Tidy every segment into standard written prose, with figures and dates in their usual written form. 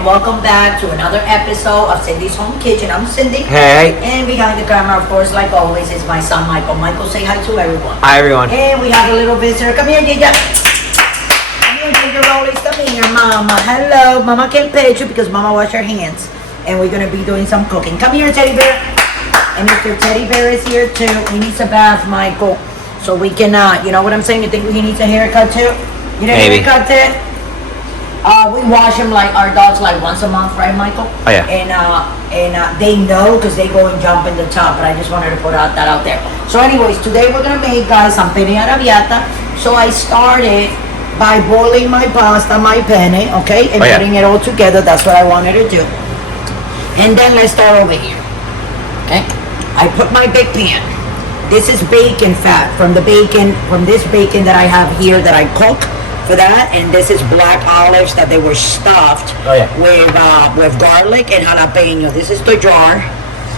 and welcome back to another episode of Cindy's Home Kitchen. I'm Cindy. Hey. And behind the camera, of course, like always, is my son Michael. Michael, say hi to everyone. Hi, everyone. And we have a little visitor. Come here, Giga. Come here, Giga Rollies. Come here, Mama. Hello. Mama can't pet you because Mama washed her hands. And we're going to be doing some cooking. Come here, Teddy Bear. And Mr. Teddy Bear is here too. He needs a bath, Michael. So we can, you know what I'm saying? You think he needs a haircut too? You need a haircut, Ted? We wash them like our dogs like once a month, right, Michael? Oh yeah. And they know because they go and jump in the tub. But I just wanted to put that out there. So, anyways, today we're gonna make, guys, some Penne Arrabiata. So I started by boiling my pasta, my penne, okay, and putting it all together. That's what I wanted to do. And then let's start over here. Okay. I put my big pan. This is bacon fat from this bacon that I have here that I cook. For that, and this is black olives that they were stuffed with garlic and jalapeno. This is the jar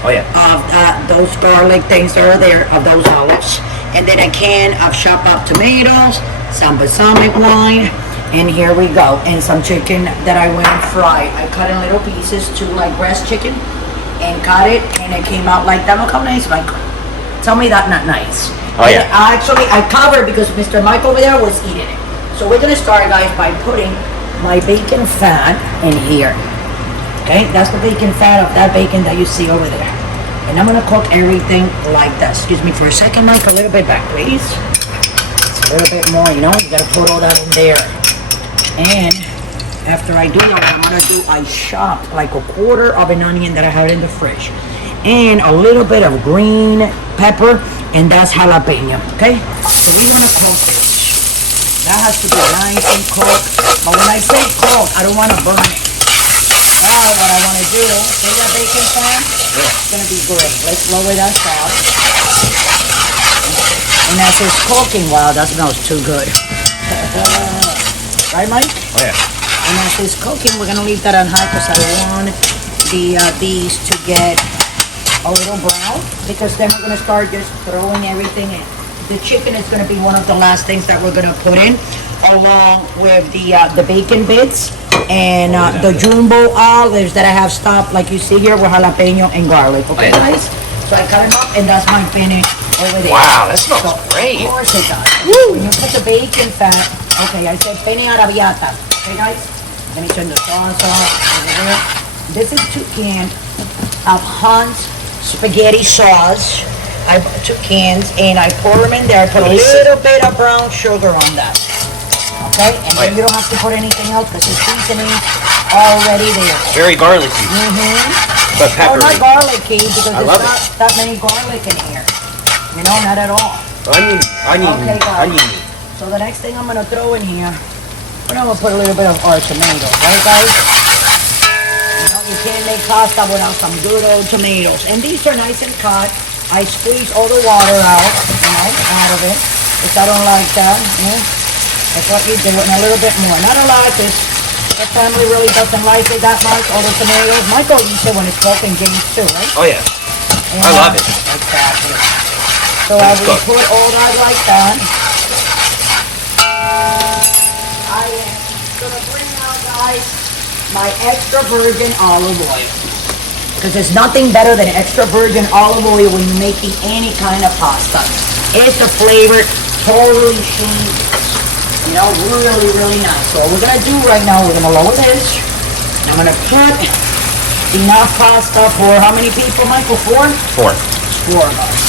of those garlic things that are there, of those olives. And then a can of chopped up tomatoes, some balsamic wine, and here we go. And some chicken that I went and fried. I cut in little pieces to like breast chicken and cut it, and it came out like that. Look how nice, Michael. Tell me that not nice. Actually, I covered because Mr. Mike over there was eating it. So we're gonna start, guys, by putting my bacon fat in here. Okay, that's the bacon fat of that bacon that you see over there. And I'm gonna cook everything like that. Excuse me for a second, Mike, a little bit back, please. It's a little bit more, you know, you gotta put all that in there. And after I do that, what I'm gonna do, I chop like a quarter of an onion that I have in the fridge. And a little bit of green pepper, and that's jalapeno, okay? So we're gonna cook this. That has to be nice and cooked. But when I say cooked, I don't want to burn it. Now, what I want to do, see that bacon fat? It's going to be great. Let's lower that sauce. And as it's cooking, wow, that smells too good. Right, Mike? Oh, yeah. And as it's cooking, we're going to leave that on high because I want these to get a little brown. Because then we're going to start just throwing everything in. The chicken is going to be one of the last things that we're going to put in, along with the bacon bits and the jumbo olives that I have stuffed, like you see here, with jalapeno and garlic. Okay, guys? So I cut them up, and that's my penne over there. Wow, that smells great. Of course it does. Woo. When you put the bacon fat, okay, I said Penne Arrabiata. Okay, guys? Let me turn the sauce off over there. This is 2 cans of Hunt's spaghetti sauce. I put 2 cans and I pour them in there. I put a little bit of brown sugar on that. Okay? And then you don't have to put anything else because the seasoning already there. Very garlicky. But peppery. Oh, not garlicky because there's not that many garlic in here. You know, not at all. Onion. So the next thing I'm going to throw in here, I'm going to put a little bit of our tomatoes. Right, guys? You know, you can't make pasta without some good old tomatoes. And these are nice and cut. I squeeze all the water out, you know, out of it, because I don't like that, you know. That's what you do, and a little bit more. Not a lot, because the family really doesn't like it that much, all the tomatoes. Michael used it when it's cooked in James too, right? Oh, yeah. And, I love it. Exactly. So I will put all that like that. I am going to bring out, guys, my extra virgin olive oil. Because there's nothing better than extra virgin olive oil when you're making any kind of pasta. It's a flavor totally changes. You know, really, really nice. So what we're going to do right now, we're going to lower this. I'm going to put enough pasta for how many people, Michael? 4? 4. 4 of us.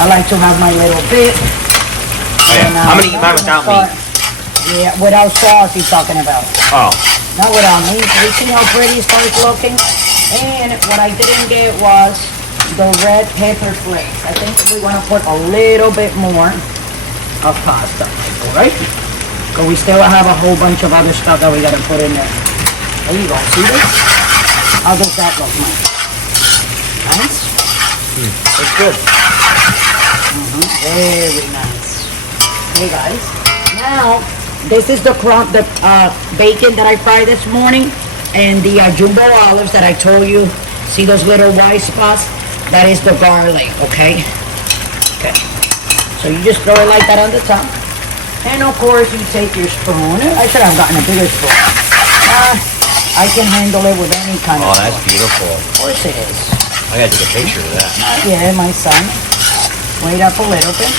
I like to have my little bit. And, how many you have without meat? Yeah, without sauce you're talking about. Oh. Not without meat. You see how pretty it starts looking? And what I didn't get was the red pepper flakes. I think we want to put a little bit more of pasta, alright? But we still have a whole bunch of other stuff that we got to put in there. There you go. See this? How does that look, Mike? Nice? That's good. Very nice. Okay, guys. Now, this is the bacon that I fried this morning. And the jumbo olives that I told you, see those little white spots? That is the garlic, okay? Okay. So you just throw it like that on the top. And of course, you take your spoon. I should have gotten a bigger spoon. I can handle it with any kind Oh, of that's sauce. beautiful. Of course it is. I gotta take a picture of that. Yeah, my son. Wait up a little bit.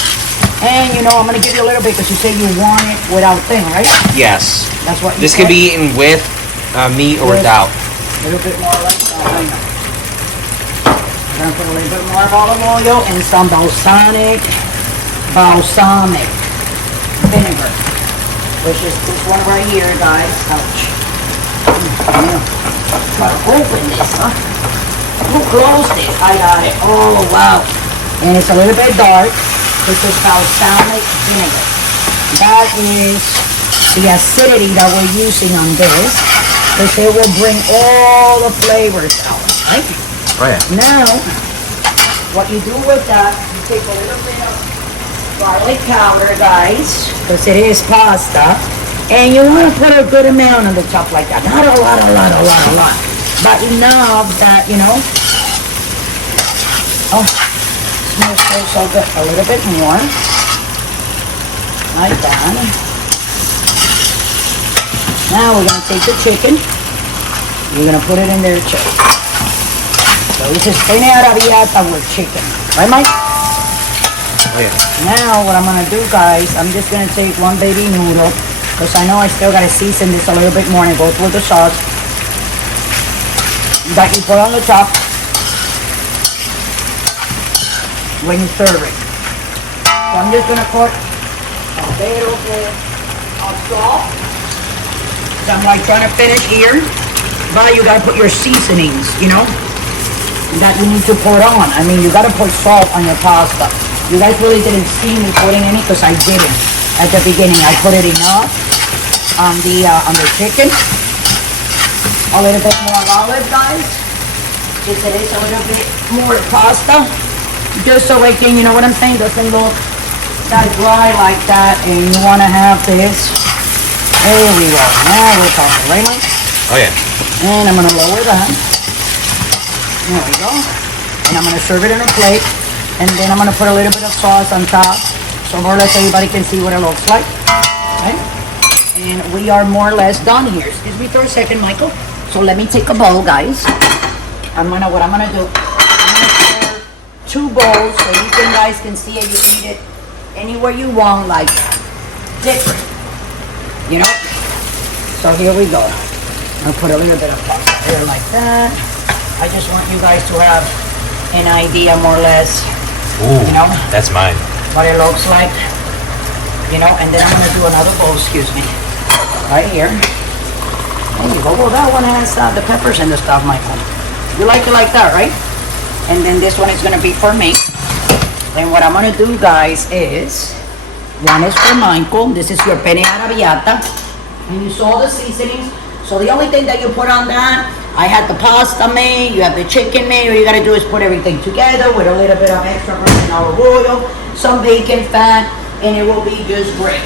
And you know, I'm gonna give you a little bit because you say you want it without thing, right? Yes. That's what you This said? can be eaten with meat or With- without. A little bit more like that. I know. I'm gonna put a little bit more of olive oil and some balsamic vinegar, which is this one right here, guys. Ouch. Yeah. Try to open this, huh? Who closed it? I got it. Oh, wow. And it's a little bit dark. This is balsamic vinegar. That is the acidity that we're using on this, because it will bring all the flavors out, right? Oh yeah. Now, what you do with that, you take a little bit of garlic powder, guys, because it is pasta, and you want to put a good amount on the top like that. Not a lot, but enough that, you know, oh, smells so good. A little bit more, like that. Now we're gonna take the chicken, we're gonna put it in there too. So this is Penne Arrabiata with chicken, right, Mike? Oh yeah. Now what I'm gonna do, guys, I'm just gonna take one baby noodle, because I know I still gotta season this a little bit more and it goes with the sauce that you put on the top when you serve it. So I'm just gonna put a little bit of salt. So I'm like trying to finish here, but you gotta put your seasonings, you know, that you need to put on. I mean, you gotta put salt on your pasta. You guys really didn't see me putting any because I didn't at the beginning. I put it enough on the chicken. A little bit more olive, guys. Just it is a little bit more pasta, just so it can, you know what I'm saying, doesn't look that dry like that. And you want to have this. There we go. Now we're talking, right, Mike? Oh yeah. And I'm gonna lower that. There we go. And I'm gonna serve it in a plate. And then I'm gonna put a little bit of sauce on top, so more or less everybody can see what it looks like. Okay? And we are more or less done here. Excuse me for a second, Michael. So let me take a bowl, guys. What I'm gonna do, I'm gonna serve 2 bowls so you guys can see it. You can eat it anywhere you want, like different. You know? So here we go. I'll put a little bit of pasta here like that. I just want you guys to have an idea more or less, Ooh, you know, that's mine. what it looks like. You know, and then I'm gonna do another bowl, excuse me, right here. There you go. Well, that one has the peppers and the stuff, Michael. You like it like that, right? And then this one is gonna be for me. And what I'm gonna do, guys, is one is for Michael. This is your Penne Arrabiata. And you saw the seasonings. So the only thing that you put on that, I had the pasta made, you have the chicken made. All you gotta do is put everything together with a little bit of extra virgin olive oil, some bacon fat, and it will be just great.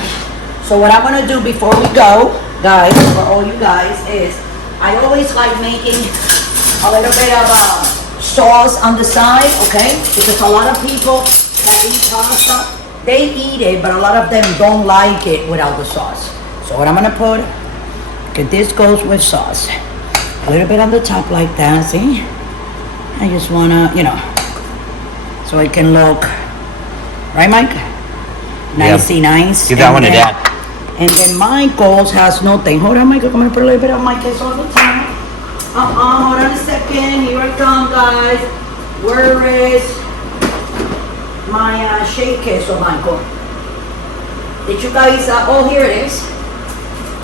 So what I'm gonna do before we go, guys, for all you guys, is I always like making a little bit of sauce on the side, okay? Because a lot of people that eat pasta, they eat it, but a lot of them don't like it without the sauce. So what I'm gonna put, okay, this goes with sauce. A little bit on the top like that, see? I just wanna, you know, so it can look, right, Mike? Nicey nice. Give that one to Dad. And then Michael's has no thing. Hold on, Michael, I'm gonna put a little bit of my queso on the top. Hold on a second, here I come, guys. Where is my shake queso, Michael? Did you guys, oh, here it is.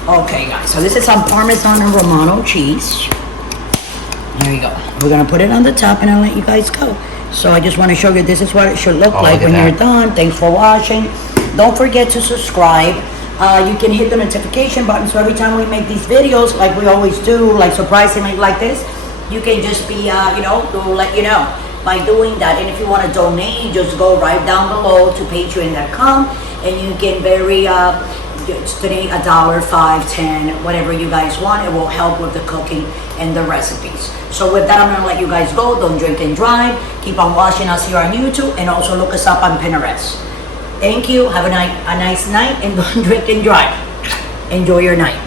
Okay, guys, so this is some Parmesan and Romano cheese. There you go. We're gonna put it on the top and I'll let you guys go. So I just wanna show you this is what it should look like when you're done. Thanks for watching. Don't forget to subscribe. You can hit the notification button so every time we make these videos, like we always do, like surprisingly like this, you can just be, you know, they'll let you know by doing that. And if you wanna donate, just go right down below to patreon.com and you can donate $1, $5, $10, whatever you guys want. It will help with the cooking and the recipes. So with that, I'm gonna let you guys go. Don't drink and drive. Keep on watching us here on YouTube and also look us up on Pinterest. Thank you. Have a nice night and don't drink and drive. Enjoy your night.